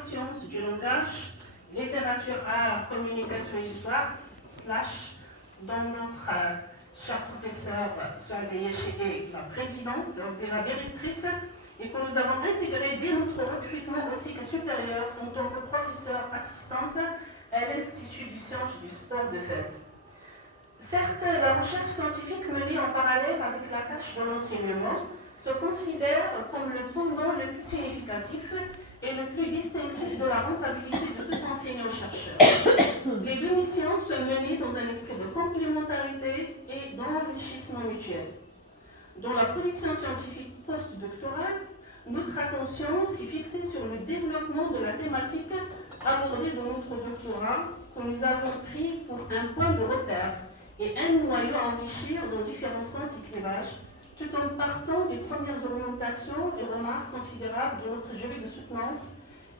sciences du langage, littérature, art, communication et histoire, dont notre cher professeur Sohaila Chege est la présidente et la directrice, et que nous avons intégré dès notre recrutement au cycle supérieur en tant que professeure assistante à l'Institut des sciences du sport de Fès. Certes, la recherche scientifique menée en parallèle avec la tâche de l'enseignement se considère comme le pendant le plus significatif et le plus distinctif de la rentabilité de tout enseignant-chercheur. Les deux missions sont menées dans un esprit de complémentarité et d'enrichissement mutuel. Dans la production scientifique postdoctorale, notre attention s'est fixée sur le développement de la thématique abordée dans notre doctorat, que nous avons pris pour un point de repère et un noyau à enrichir dans différents sens et clivages, tout en partant des premières orientations et remarques considérables de notre jury de soutenance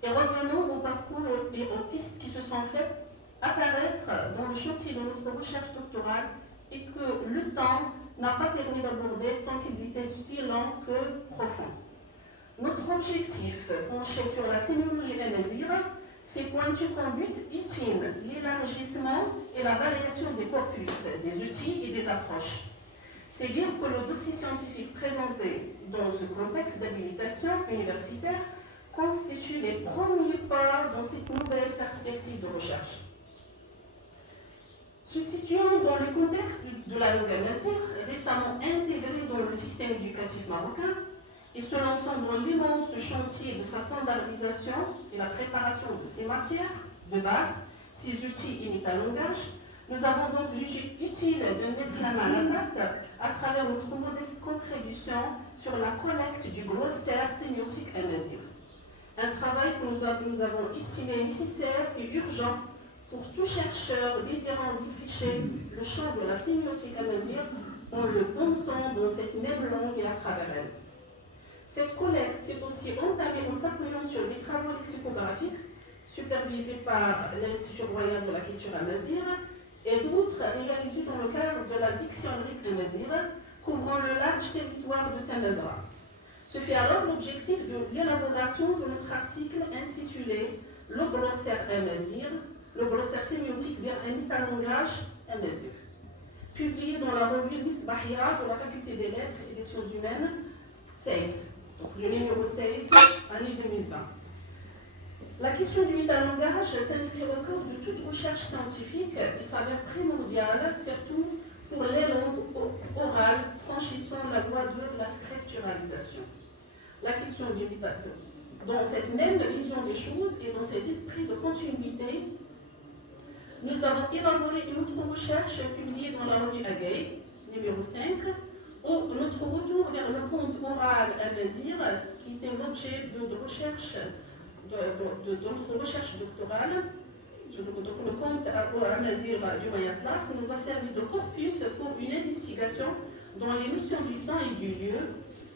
et revenant au parcours et aux pistes qui se sont faites apparaître dans le chantier de notre recherche doctorale et que le temps n'a pas permis d'aborder tant qu'ils étaient si lents que profonds. Notre objectif, penché sur la sémiologie amazigh, s'est pointu comme but ultime l'élargissement et la variation des corpus, des outils et des approches. C'est dire que le dossier scientifique présenté dans ce contexte d'habilitation universitaire constitue les premiers pas dans cette nouvelle perspective de recherche. Se situant dans le contexte de la langue amazigh, récemment intégrée dans le système éducatif marocain, et se lançant dans l'immense chantier de sa standardisation et la préparation de ses matières de base, ses outils et métalangage, nous avons donc jugé utile de mettre la main à la pâte à travers notre modeste contribution sur la collecte du glossaire sémiotique amazigh. Un travail que nous avons estimé nécessaire et urgent pour tout chercheur désirant défricher le champ de la sémiotique amazigh en le pensant dans cette même langue et à travers elle. Cette collecte s'est aussi entamée en s'appuyant sur des travaux lexicographiques supervisés par l'Institut royal de la culture amazigh et d'autres réalisés dans le cadre de la dictionnerie amazigh couvrant le large territoire de Tamazight. Ce fait alors l'objectif de l'élaboration de notre article intitulé « Le glossaire amazigh, le glossaire sémiotique vers un métalangage amazigh », publié dans la revue Misbahia de la Faculté des Lettres et des Sciences Humaines, 16, donc le numéro 16, année 2020. La question du métalangage s'inscrit au cœur de toute recherche scientifique et s'avère primordiale, surtout pour les langues orales franchissant la voie de la scripturalisation. La question du métalangage, dans cette même vision des choses et dans cet esprit de continuité, nous avons élaboré une autre recherche publiée dans la revue Agay, numéro 5, où notre retour vers le conte oral amazigh, qui était l'objet de notre recherche doctorale, donc le conte oral amazigh du Moyen Atlas, nous a servi de corpus pour une investigation dans les notions du temps et du lieu,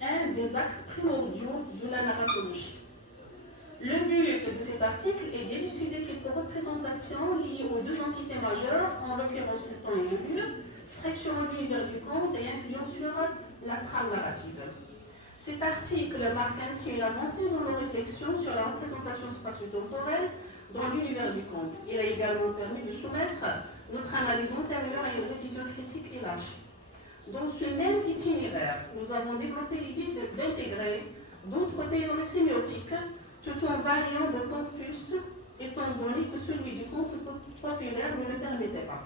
un des axes primordiaux de la narratologie. Le but de cet article est d'élucider quelques représentations liées aux deux entités majeures, en l'occurrence le temps et le lieu, structurant l'univers du conte et influant sur la trame narrative. Cet article marque ainsi une avancée dans nos réflexions sur la représentation spatio-temporelle dans l'univers du conte. Il a également permis de soumettre notre analyse antérieure à une révision critique élargie. Dans ce même itinéraire, nous avons développé l'idée d'intégrer d'autres théories sémiotiques tout en variant le corpus, étant donné que celui du conte populaire ne le permettait pas.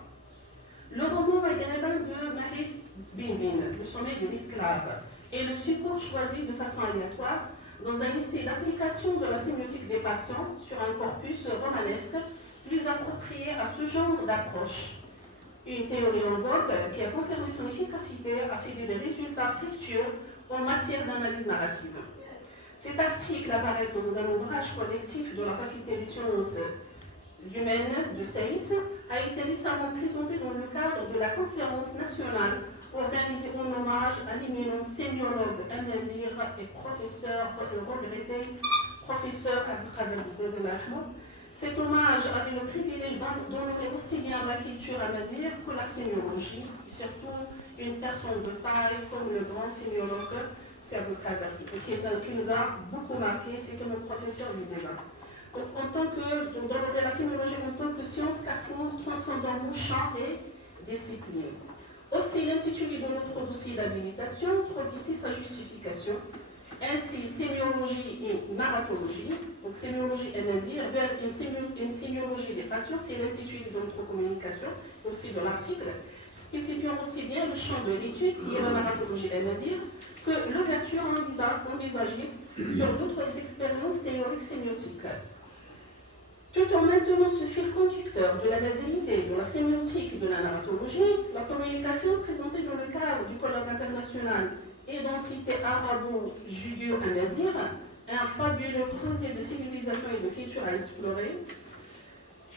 Le roman maghrébin de Mahid Bin, Le sommet de l'esclave, est le support choisi de façon aléatoire dans un essai d'application de la sémiotique des patients sur un corpus romanesque plus approprié à ce genre d'approche. Une théorie en vogue qui a confirmé son efficacité à céder des résultats fructueux en matière d'analyse narrative. Cet article apparaît dans un ouvrage collectif de la Faculté des sciences humaines de Seyss, a été récemment présenté dans le cadre de la conférence nationale organisée en hommage à l'éminent sémiologue amazigh et professeur regretté, professeur Abdelkader Zazemahmoud. Cet hommage avait le privilège d'honorer aussi bien la culture amazigh que la sémiologie, et surtout une personne de taille comme le grand sémiologue Abdelkader, qui nous a beaucoup marqué, c'était notre professeur du dessin. Donc, dans la sémiologie en tant que science carrefour transcendant nos champs et disciplines. Aussi, l'intitulé de notre dossier d'habilitation trouve ici sa justification. Ainsi, sémiologie et narratologie, donc sémiologie et nazir, vers une sémiologie des patients, c'est l'intitulé de notre communication, aussi de l'article, spécifiant aussi bien le champ de l'étude, qui est la narratologie et nazir, que l'ouverture envisagée sur d'autres expériences théoriques sémiotiques. Tout en maintenant ce fil conducteur de la nazérité, de la sémiotique et de la narratologie, la communication présentée dans le cadre du colloque international Identité arabo-judéo-nazir, un fabuleux creuset de civilisation et de culture à explorer,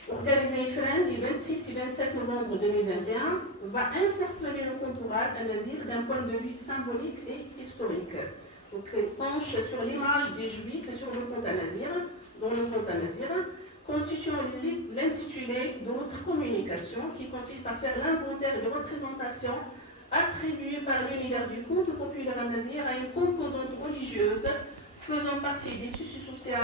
organisé IFREN les 26 et 27 novembre 2021, va interpeller le contourage à nazir d'un point de vue symbolique et historique. Donc, il penche sur l'image des Juifs et sur le conte à nazir, dont le conte à nazir, constituant l'intitulé de notre communication qui consiste à faire l'inventaire des représentations attribuées par l'univers du conte populaire à nazir à une composante religieuse faisant partie des tissus sociaux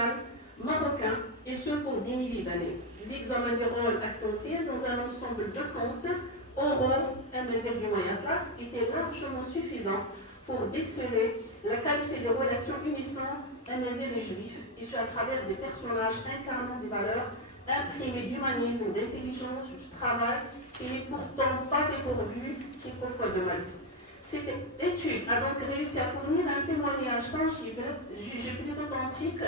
marocains, et ce pour des milliers d'années. L'examen des rôles actentiels dans un ensemble de contes oraux nazir du Moyen Atlas était largement suffisant pour déceler la qualité des relations unissant nazir et juifs, et ce à travers des personnages incarnant des valeurs imprimées d'humanisme, d'intelligence, du travail, et n'est pourtant pas dépourvu quelquefois de malice. Cette étude a donc réussi à fournir un témoignage tangible, jugé plus authentique,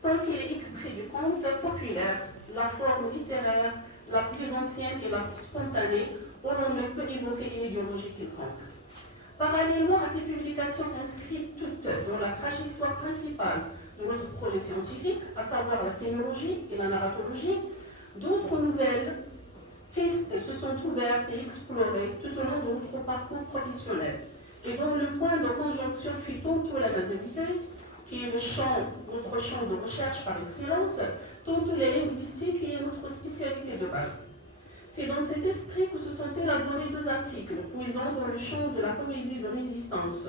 tant qu'il est extrait du conte populaire, la forme littéraire la plus ancienne et la plus spontanée, où l'on ne peut évoquer une idéologie quelconque. Parallèlement à ces publications inscrites toutes dans la trajectoire principale de notre projet scientifique, à savoir la sémiologie et la narratologie, d'autres nouvelles pistes se sont ouvertes et explorées tout au long de notre parcours professionnel, et dont le point de conjonction fut tantôt la mazérité, qui est notre champ de recherche par excellence, tantôt les linguistiques, qui est notre spécialité de base. C'est dans cet esprit que se sont élaborés deux articles, puisant dans le champ de la poésie de résistance.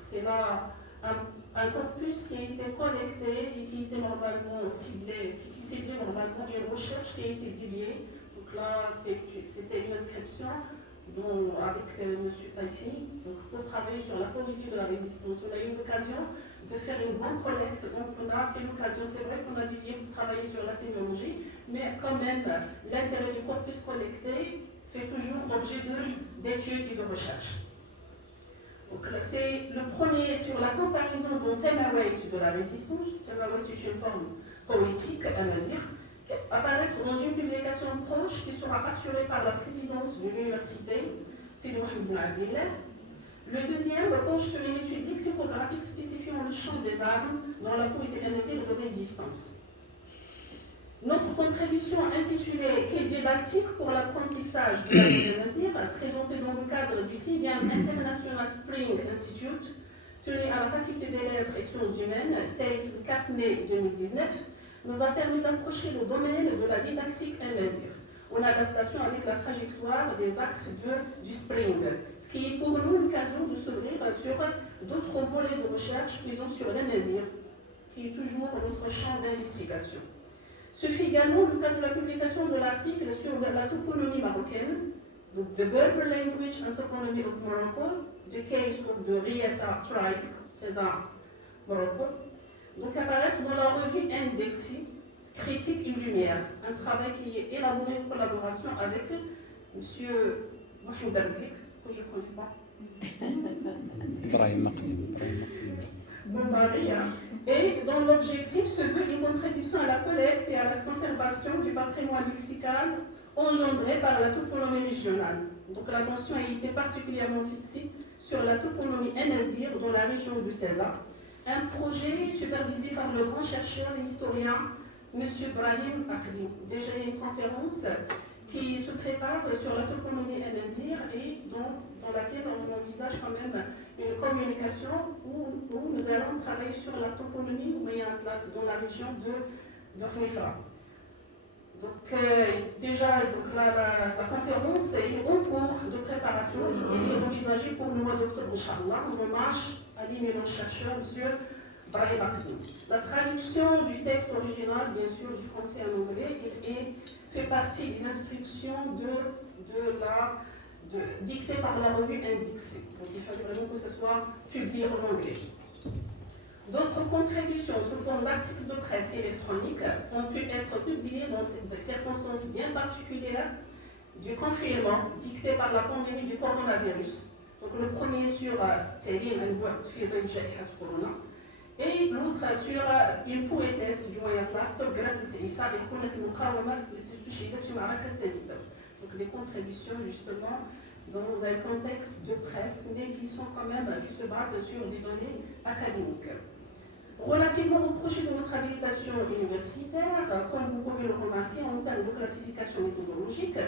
C'est là un corpus qui a été collecté et qui était normalement ciblé, qui ciblait normalement une recherche qui a été dédiée. Donc là, c'était une inscription avec M. Taifi, pour travailler sur la poésie de la résistance. On a eu l'occasion de faire une bonne collecte, donc c'est l'occasion, c'est vrai qu'on a dédié pour travailler sur la sémiologie, mais quand même, l'intérêt du corpus collecté fait toujours objet d'études et de recherche. Donc là, c'est le premier sur la comparaison d'un Temarate de la résistance. Temarate, c'est une forme poétique à nazir, qui apparaître dans une publication proche qui sera assurée par la présidence de l'université, c'est de Mohamed Abdellah. Le deuxième penche sur une étude lexicographique spécifiant le champ des armes dans la poésie nazir de résistance. Notre contribution intitulée Quelle didactique pour l'apprentissage de la nazir, présentée dans le cadre du 6e International Spring Institute, tenu à la Faculté des Lettres et Sciences Humaines, 16 le 4 mai 2019, nous a permis d'approcher le domaine de la didactique nazir, en adaptation avec la trajectoire des axes du Spring, ce qui est pour nous l'occasion de s'ouvrir sur d'autres volets de recherche visant sur les nazir, qui est toujours notre champ d'investigation. Ce fut également le cas de la publication de l'article sur la toponymie marocaine, donc The Berber Language and Toponymy of Morocco, The Case of the Rieta Tribe, César, Morocco, donc apparaître dans la revue Indexi, Critique et Lumière, un travail qui est élaboré en collaboration avec M. Mohamed Abdellah, que je ne connais pas. Ibrahim Maqdim. Et dont l'objectif se veut une contribution à la collecte et à la conservation du patrimoine lexical engendré par la toponymie régionale. Donc l'attention a été particulièrement fixée sur la toponymie nazir dans la région de Teza, un projet supervisé par le grand chercheur et historien M. Brahim Akli. Déjà il y a une conférence qui se prépare sur la toponymie nazir et dans laquelle on envisage quand même une communication où nous allons travailler sur la toponymie au Moyen Atlas dans la région de Khnifra. Donc déjà la conférence est en cours de préparation et est envisagée pour le mois d'octobre, Inch'Allah, en hommage à l'éminent chercheur M. Brahim Akhtoun. La traduction du texte original, bien sûr, du français en anglais, fait partie des instructions dictées par la revue Indexée. Donc il fallait vraiment que ce soit publié en anglais. D'autres contributions sous forme d'articles de presse électronique ont pu être publiées dans des circonstances bien particulières du confinement dicté par la pandémie du coronavirus. Donc le premier sur Télé Corona et l'autre sur une poétesse du Moyen Classe, Gratuite Issa, et connaît le Muqawama, donc des contributions justement dans un contexte de presse, mais qui sont quand même, qui se basent sur des données académiques. Relativement au projet de notre habilitation universitaire, comme vous pouvez le remarquer en termes de classification méthodologique,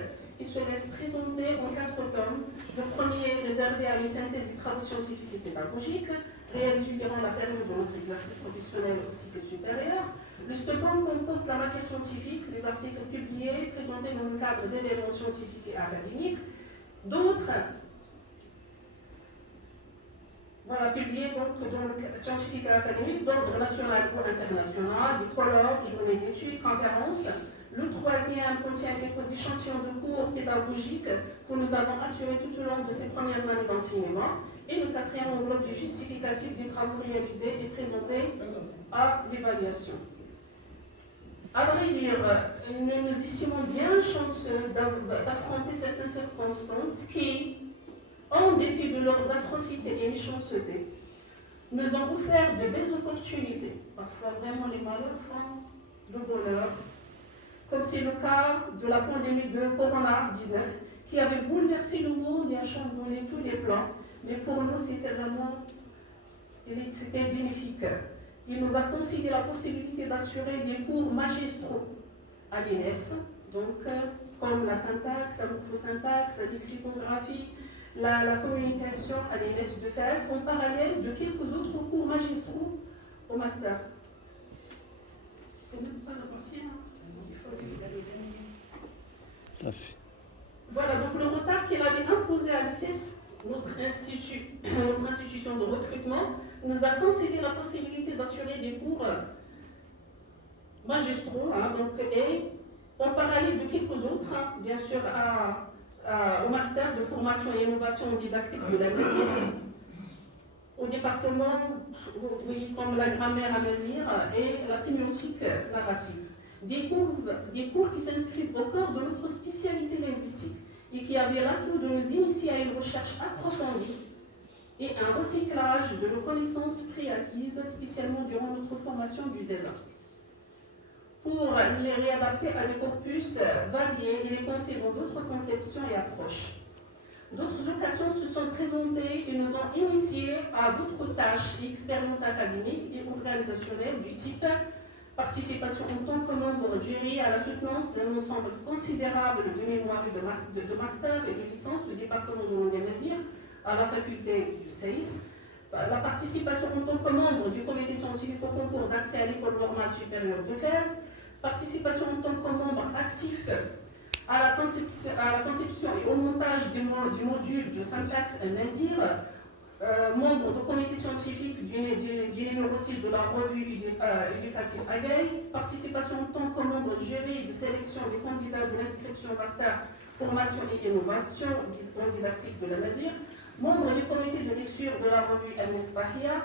il se laisse présenter en 4 tomes. Le premier réservé à une synthèse des travaux scientifiques et pédagogiques, réalisés durant la période de notre exercice professionnel au cycle supérieur. Le second comporte la matière scientifique, les articles publiés, présentés dans le cadre d'événements scientifiques et académiques. D'autres publiés donc dans le scientifique et académique d'ordre national ou international, des colloques, journées d'études, conférences. Le troisième contient quelques échantillons de cours pédagogiques que nous avons assurés tout au long de ces premières années d'enseignement. Et le quatrième englobe du justificatif des travaux réalisés et présentés à l'évaluation. À vrai dire, nous nous estimons bien chanceuses d'affronter certaines circonstances qui, en dépit de leurs atrocités et méchancetés, nous ont offert de belles opportunités. Parfois, vraiment, les malheurs font le bonheur, comme c'est le cas de la pandémie de Corona-19, qui avait bouleversé le monde et a chamboulé tous les plans. Mais pour nous, c'était bénéfique. Il nous a concédé la possibilité d'assurer des cours magistraux à l'INES, donc comme la syntaxe, la morphosyntaxe, la lexicographie, la communication à l'INES de Fès, en parallèle de quelques autres cours magistraux au master. C'est même pas la partie, hein. Il faut les aller venir. Ça fait. Voilà, donc le retard qu'il avait imposé à l'ICES, notre institution de recrutement, nous a concédé la possibilité d'assurer des cours magistraux, hein, donc, et en parallèle de quelques autres, hein, bien sûr, au master de formation et innovation didactique de la Mazir, au département, oui, comme la grammaire à Mazir et la sémiotique narrative. Des cours qui s'inscrivent au cœur de notre spécialité linguistique et qui avaient l'atout de nous initier à une recherche approfondie et un recyclage de nos connaissances préacquises, spécialement durant notre formation du DESA. Pour les réadapter à des corpus variés et les concevant d'autres conceptions et approches. D'autres occasions se sont présentées et nous ont initiés à d'autres tâches et expériences académiques et organisationnelles du type participation en tant que membre du jury à la soutenance d'un ensemble considérable de mémoires de master et de licence au département de Langue-et-Mazir à la faculté du CEIS, la participation en tant que membre du comité scientifique au concours d'accès à l'école normale supérieure de Fès, participation en tant que membre actif à la conception et au montage du module de syntaxe Mazir, membre du comité scientifique du numéro 6 de la revue éducative Agaï, participation en tant que membre du jury de sélection des candidats de l'inscription master formation et innovation didactique de la Mazir, membre du comité de lecture de la revue Al-Misbahia,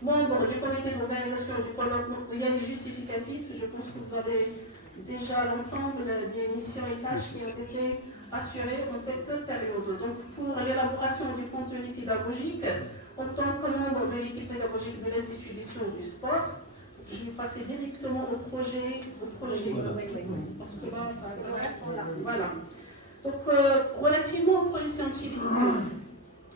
membre du comité d'organisation du colloque Montréal et justificatif. Je pense que vous avez déjà l'ensemble des missions et tâches qui ont été assurées dans cette période. Donc, pour l'élaboration du contenu pédagogique, en tant que membre de l'équipe pédagogique de l'Institut des sciences du sport, je vais passer directement au projet. Parce que là, ça reste. Voilà. Donc, relativement au projet scientifique,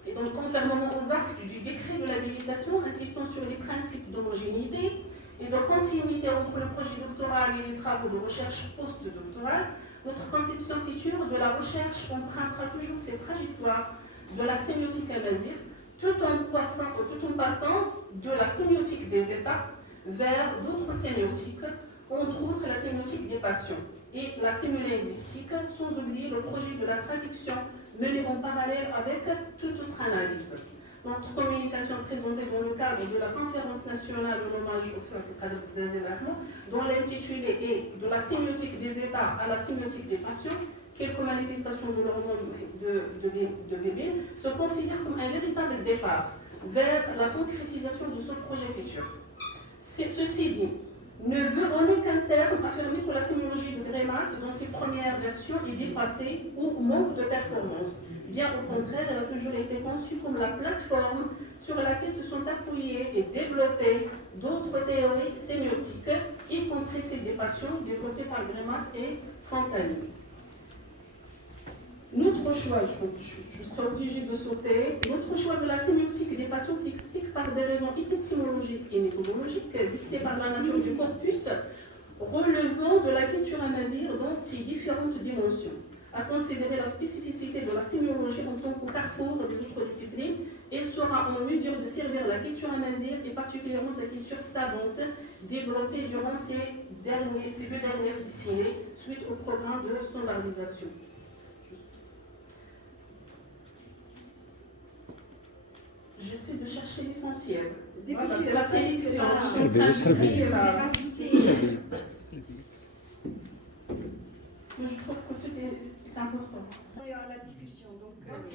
et donc conformément aux actes du décret de l'habilitation, insistant sur les principes d'homogénéité et de continuité entre le projet doctoral et les travaux de recherche post-doctorale, notre conception future de la recherche empruntera toujours cette trajectoire de la sémiotique à Mazir, tout en passant de la sémiotique des États vers d'autres sémiotiques, entre autres la sémiotique des passions et la sémiolinguistique, sans oublier le projet de la traduction mené en parallèle avec toute autre analyse. Notre communication présentée dans le cadre de la conférence nationale en hommage au feu Abdelkader Bouazizi Rahma, dont l'intitulé est « De la sémiotique des États à la sémiotique des patients, quelques manifestations de l'hormone de bébé », se considère comme un véritable départ vers la concrétisation de ce projet futur. Ceci dit, ne veut en aucun terme affirmer que la sémiologie de Greimas, dans ses premières versions, est dépassée ou manque de performance. Bien au contraire, elle a toujours été conçue comme la plateforme sur laquelle se sont appuyées et développées d'autres théories sémiotiques, y compris celles des patients développées par Greimas et Fontani. Notre choix, je serai obligée de sauter, notre choix de la sémiotique des patients s'explique par des raisons épistémologiques et méthodologiques dictées par la nature du corpus, relevant de la culture amazigh dans ses différentes dimensions, à considérer la spécificité de la sémiologie en tant que carrefour des autres disciplines et sera en mesure de servir la culture amazigh et particulièrement sa culture savante développée durant ces deux dernières décennies suite au programme de standardisation. J'essaie de chercher l'essentiel. Voilà, c'est la sélection. Je trouve que tout est important. Il y aura la discussion. Donc, Ok.